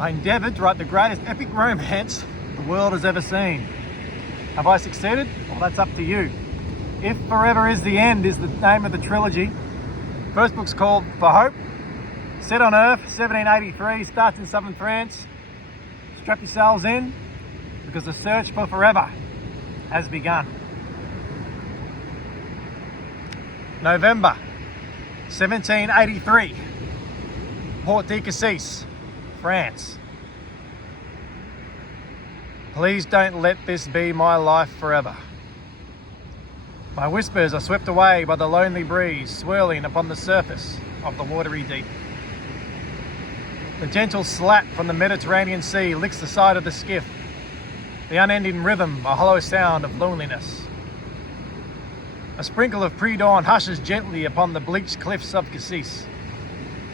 I endeavoured to write the greatest epic romance the world has ever seen. Have I succeeded? Well, that's up to you. If Forever Is the End is the name of the trilogy. First book's called For Hope. Set on Earth, 1783, starts in southern France. Strap yourselves in, because the search for forever has begun. November 1783, Port de Cassis, France. Please don't let this be my life forever. My whispers are swept away by the lonely breeze swirling upon the surface of the watery deep. The gentle slap from the Mediterranean Sea licks the side of the skiff, the unending rhythm, a hollow sound of loneliness. A sprinkle of pre-dawn hushes gently upon the bleached cliffs of Cassis,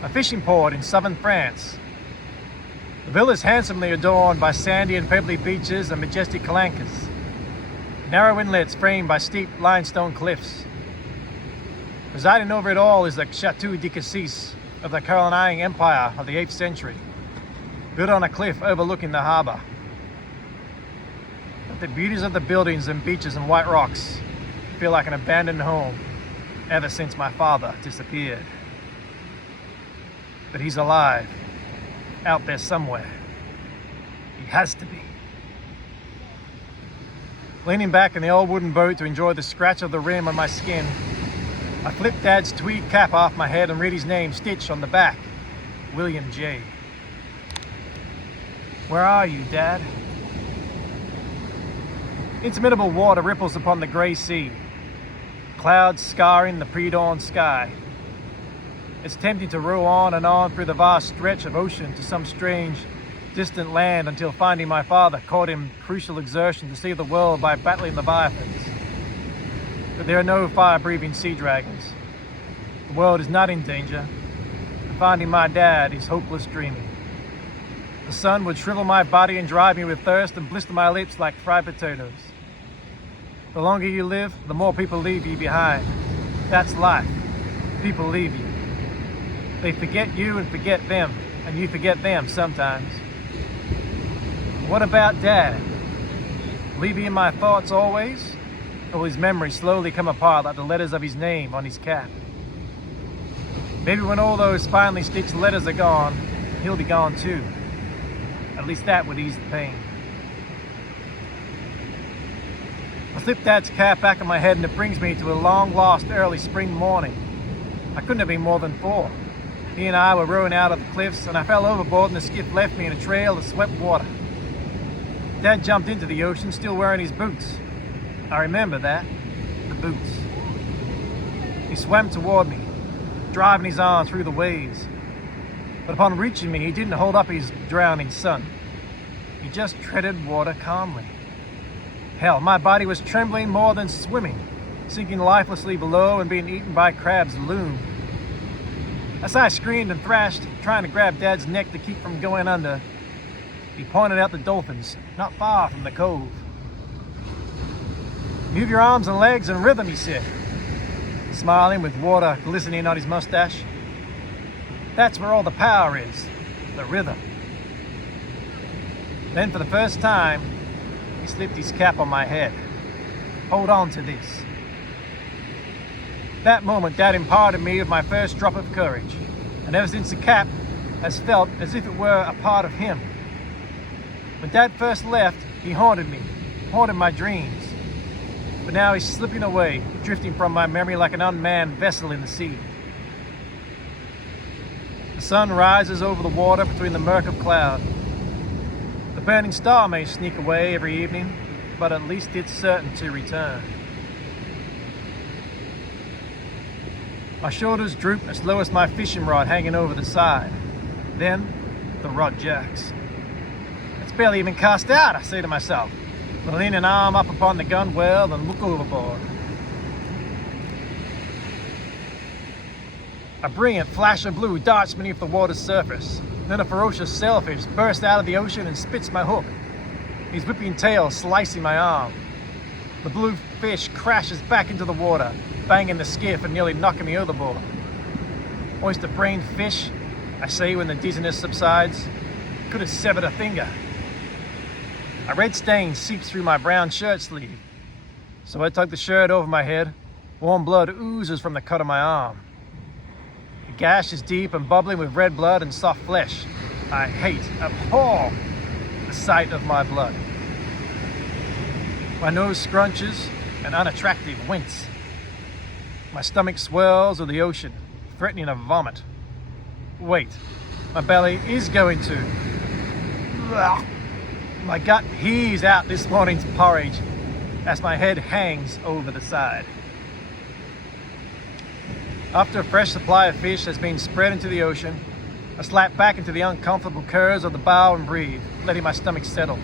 a fishing port in southern France. The villa is handsomely adorned by sandy and pebbly beaches and majestic calanques, narrow inlets framed by steep limestone cliffs. Presiding over it all is the Chateau de Cassis of the Carolingian Empire of the 8th century, built on a cliff overlooking the harbour. But the beauties of the buildings and beaches and white rocks feel like an abandoned home ever since my father disappeared. But he's alive, out there somewhere. He has to be. Leaning back in the old wooden boat to enjoy the scratch of the rim on my skin, I flip Dad's tweed cap off my head and read his name stitched on the back, William J. Where are you, Dad? Interminable water ripples upon the grey sea, clouds scarring the pre-dawn sky. It's tempting to row on and on through the vast stretch of ocean to some strange, distant land until finding my father caught in crucial exertion to see the world by battling Leviathans. But there are no fire-breathing sea dragons. The world is not in danger, and finding my dad is hopeless dreaming. The sun would shrivel my body and drive me with thirst and blister my lips like fried potatoes. The longer you live, the more people leave you behind. That's life. People leave you. They forget you and forget them, and you forget them sometimes. What about Dad? Will he be in my thoughts always? Or will his memory slowly come apart like the letters of his name on his cap? Maybe when all those finely stitched letters are gone, he'll be gone too. At least that would ease the pain. I slip Dad's cap back on my head and it brings me to a long-lost early spring morning. I couldn't have been more than 4. He and I were rowing out of the cliffs and I fell overboard and the skiff left me in a trail of swept water. Dad jumped into the ocean, still wearing his boots. I remember that, the boots. He swam toward me, driving his arm through the waves. But upon reaching me, he didn't hold up his drowning son. He just treaded water calmly. Hell, my body was trembling more than swimming, sinking lifelessly below and being eaten by crabs loomed. As I screamed and thrashed, trying to grab Dad's neck to keep from going under, he pointed out the dolphins, not far from the cove. Move your arms and legs in rhythm, he said, smiling with water glistening on his mustache. That's where all the power is, the rhythm. Then for the first time, he slipped his cap on my head. Hold on to this. That moment, Dad imparted me with my first drop of courage, and ever since the cap has felt as if it were a part of him. When Dad first left, he haunted me, haunted my dreams. But now he's slipping away, drifting from my memory like an unmanned vessel in the sea. The sun rises over the water between the murk of cloud. The burning star may sneak away every evening, but at least it's certain to return. My shoulders droop as low as my fishing rod hanging over the side. Then, the rod jerks. It's barely even cast out, I say to myself. I lean an arm up upon the gunwale and look overboard. A brilliant flash of blue darts beneath the water's surface. Then a ferocious sailfish bursts out of the ocean and spits my hook, his whipping tail slicing my arm. The blue fish crashes back into the water, banging the skiff and nearly knocking me overboard. Oyster-brained fish, I say when the dizziness subsides. Could have severed a finger. A red stain seeps through my brown shirt sleeve. So I tug the shirt over my head. Warm blood oozes from the cut of my arm. The gash is deep and bubbling with red blood and soft flesh. I hate, abhor the sight of my blood. My nose scrunches, an unattractive wince. My stomach swells with the ocean, threatening a vomit. Wait, my belly is going to. Ugh. My gut heaves out this morning's porridge as my head hangs over the side. After a fresh supply of fish has been spread into the ocean, I slap back into the uncomfortable curves of the bow and breathe, letting my stomach settle.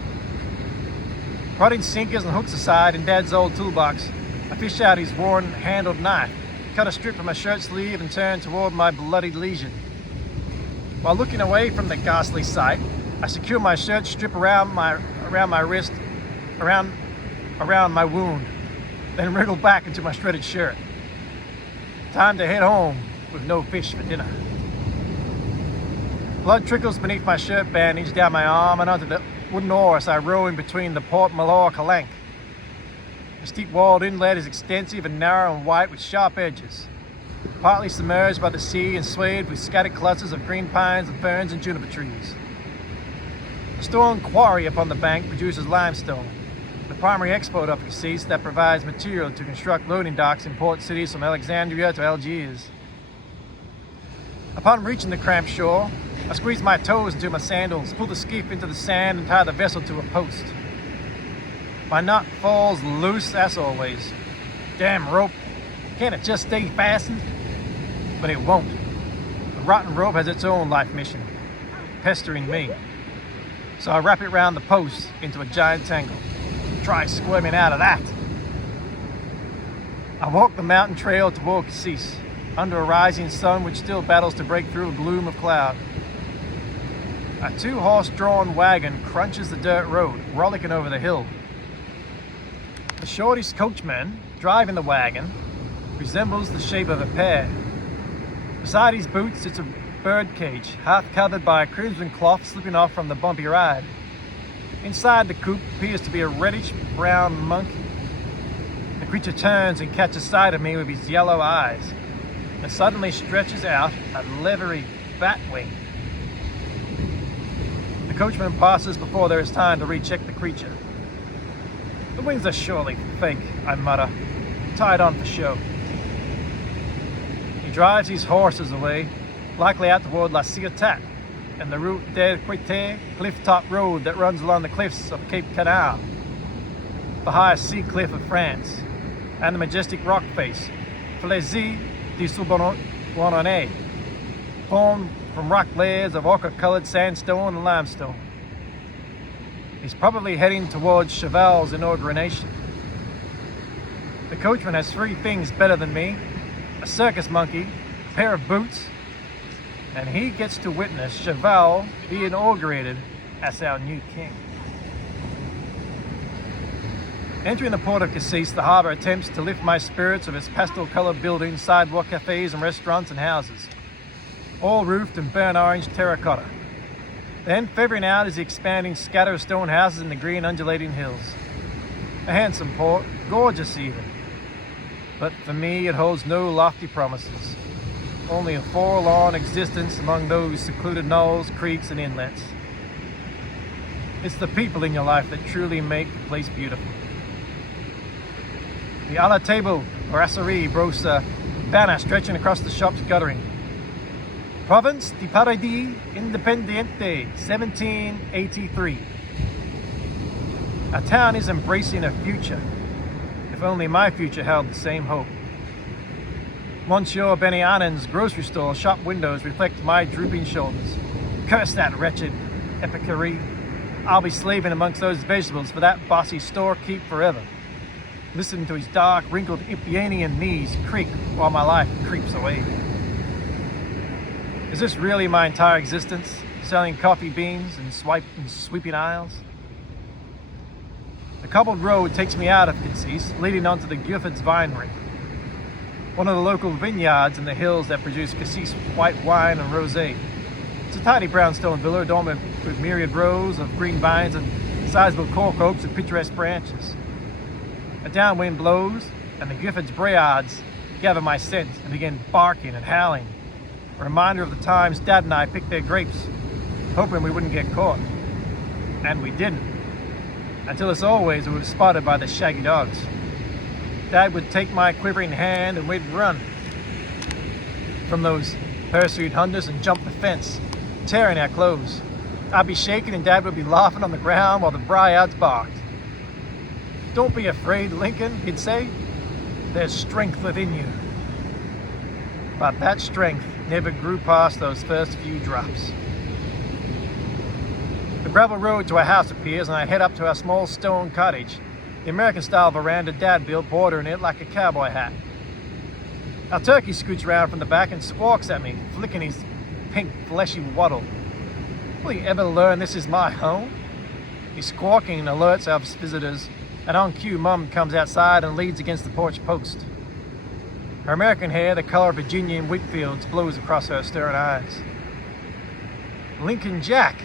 Prodding sinkers and hooks aside in Dad's old toolbox, I fish out his worn-handled knife, cut a strip from my shirt sleeve and turn toward my bloodied lesion. While looking away from the ghastly sight, I secure my shirt strip around my wrist, around my wound, then wriggle back into my shredded shirt. Time to head home with no fish for dinner. Blood trickles beneath my shirt bandage down my arm and onto the wooden oars I row in between the Port Calank. The steep-walled inlet is extensive and narrow and white with sharp edges, partly submerged by the sea and swayed with scattered clusters of green pines and ferns and juniper trees. A stone quarry upon the bank produces limestone, the primary export of Cassis that provides material to construct loading docks in port cities from Alexandria to Algiers. Upon reaching the cramped shore, I squeeze my toes into my sandals, pull the skiff into the sand and tie the vessel to a post. My knot falls loose as always. Damn rope, can't it just stay fastened? But it won't. The rotten rope has its own life mission, pestering me. So I wrap it round the post into a giant tangle. Try squirming out of that. I walk the mountain trail toward Cassis, under a rising sun which still battles to break through a gloom of cloud. A 2-horse-drawn wagon crunches the dirt road, rollicking over the hill. The shortest coachman driving the wagon resembles the shape of a pear. Beside his boots sits a bird cage, half covered by a crimson cloth slipping off from the bumpy ride. Inside the coop appears to be a reddish-brown monkey. The creature turns and catches sight of me with his yellow eyes, and suddenly stretches out a leathery bat wing. The coachman passes before there is time to recheck the creature. The wings are surely fake, I mutter, tied on for show. He drives his horses away, likely out toward La Ciotat and the Route des Quétais cliff-top road that runs along the cliffs of Cape Canaveral, the highest sea cliff of France, and the majestic rock face, Falaise du Soubonnet, formed from rock layers of ochre-colored sandstone and limestone. He's probably heading towards Cheval's inauguration. The coachman has 3 things better than me: a circus monkey, a pair of boots, and he gets to witness Cheval be inaugurated as our new king. Entering the port of Cassis, the harbour attempts to lift my spirits with its pastel-coloured buildings, sidewalk cafes and restaurants and houses, all roofed in burnt orange terracotta. Then, feathering out is the expanding scatter of stone houses in the green undulating hills. A handsome port, gorgeous even. But for me, it holds no lofty promises. Only a forlorn existence among those secluded knolls, creeks, and inlets. It's the people in your life that truly make the place beautiful. The à la table brasserie boasts a banner stretching across the shop's guttering. Province de Paradis Independiente, 1783. Our town is embracing a future. If only my future held the same hope. Monsieur Benianen's grocery store shop windows reflect my drooping shoulders. Curse that wretched epicure. I'll be slaving amongst those vegetables for that bossy storekeep forever. Listening to his dark, wrinkled Ipianian knees creak while my life creeps away. Is this really my entire existence? Selling coffee beans and sweeping aisles? The cobbled road takes me out of Cassis, leading onto the Gifford's Vinery, one of the local vineyards in the hills that produce Cassis white wine and rosé. It's a tidy brownstone villa adorned with myriad rows of green vines and sizable cork oaks and picturesque branches. A downwind blows, and the Gifford's Briards gather my scent and begin barking and howling, a reminder of the times Dad and I picked their grapes, hoping we wouldn't get caught. And we didn't, until as always we were spotted by the shaggy dogs. Dad would take my quivering hand and we'd run from those pursued hunters and jump the fence, tearing our clothes. I'd be shaking and Dad would be laughing on the ground while the Briards barked. "Don't be afraid, Lincoln," he'd say. "There's strength within you." But that strength never grew past those first few drops. The gravel road to our house appears and I head up to our small stone cottage, the American-style veranda Dad built bordering it like a cowboy hat. Our turkey scoots around from the back and squawks at me, flicking his pink, fleshy wattle. Will he ever learn this is my home? His squawking alerts our visitors, and on cue, Mum comes outside and leans against the porch post. Her American hair, the color of Virginian wheat fields, blows across her stern eyes. "Lincoln Jack,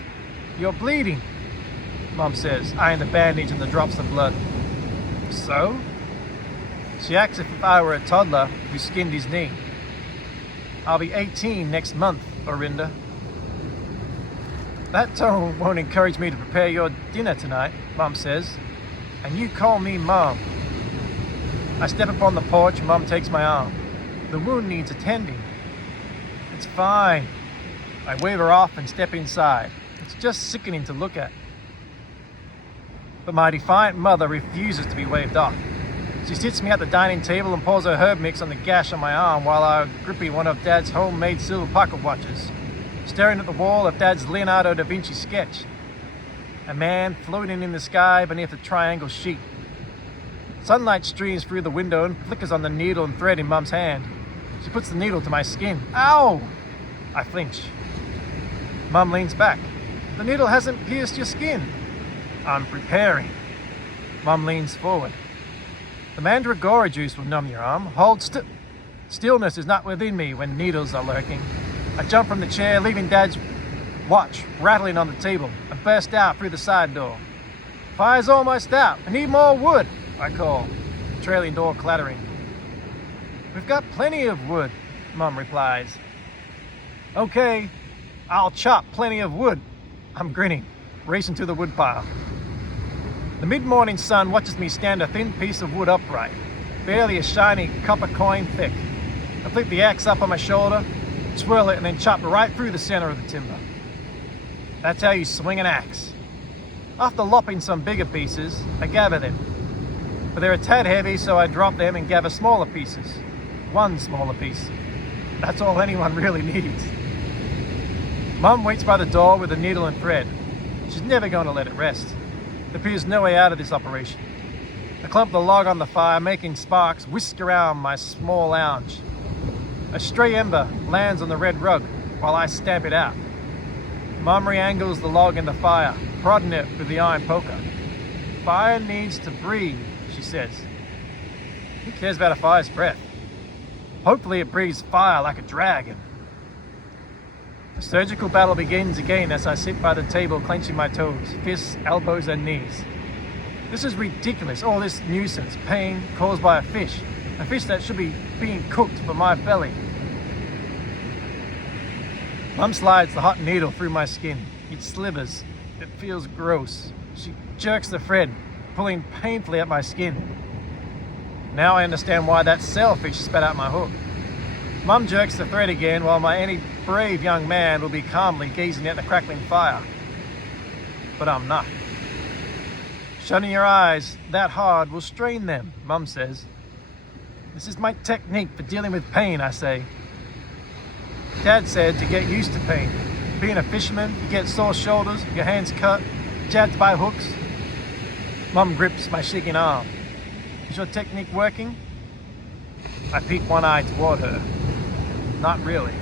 you're bleeding," Mum says, eyeing the bandage and the drops of blood. "So?" She acts as if I were a toddler who skinned his knee. "I'll be 18 next month, Orinda." "That tone won't encourage me to prepare your dinner tonight," Mum says. "And you call me Mom." I step upon the porch and Mum takes my arm. "The wound needs attending." "It's fine." I wave her off and step inside. It's just sickening to look at. But my defiant mother refuses to be waved off. She sits me at the dining table and pours her herb mix on the gash on my arm while I grip one of Dad's homemade silver pocket watches, staring at the wall of Dad's Leonardo da Vinci sketch. A man floating in the sky beneath a triangle sheet. Sunlight streams through the window and flickers on the needle and thread in Mum's hand. She puts the needle to my skin. "Ow!" I flinch. Mum leans back. "The needle hasn't pierced your skin." "I'm preparing." Mum leans forward. "The mandragora juice will numb your arm. Hold still." Stillness is not within me when needles are lurking. I jump from the chair, leaving Dad's watch rattling on the table, and burst out through the side door. "Fire's almost out. I need more wood," I call, trailing door clattering. "We've got plenty of wood," Mum replies. "Okay, I'll chop plenty of wood." I'm grinning, racing to the woodpile. The mid-morning sun watches me stand a thin piece of wood upright, barely a shiny copper coin thick. I flip the axe up on my shoulder, swirl it, and then chop right through the center of the timber. That's how you swing an axe. After lopping some bigger pieces, I gather them. But they're a tad heavy, so I drop them and gather smaller pieces. One smaller piece. That's all anyone really needs. Mum waits by the door with a needle and thread. She's never going to let it rest. There appears no way out of this operation. I clump the log on the fire, making sparks whisk around my small lounge. A stray ember lands on the red rug while I stamp it out. Mum re-angles the log in the fire, prodding it with the iron poker. "Fire needs to breathe," she says. Who cares about a fire's breath? Hopefully it breathes fire like a dragon. The surgical battle begins again as I sit by the table clenching my toes, fists, elbows and knees. This is ridiculous, all this nuisance, pain caused by a fish that should be being cooked for my belly. Mum slides the hot needle through my skin. It slivers. It feels gross. She jerks the thread, pulling painfully at my skin. Now I understand why that sailfish spat out my hook. Mum jerks the thread again while any brave young man will be calmly gazing at the crackling fire. But I'm not. Shutting your eyes that hard will strain them, Mum says. This is my technique for dealing with pain, I say. Dad said to get used to pain. Being a fisherman, you get sore shoulders, your hands cut, jabbed by hooks. Mum grips my shaking arm. Is your technique working? I peek one eye toward her. Not really.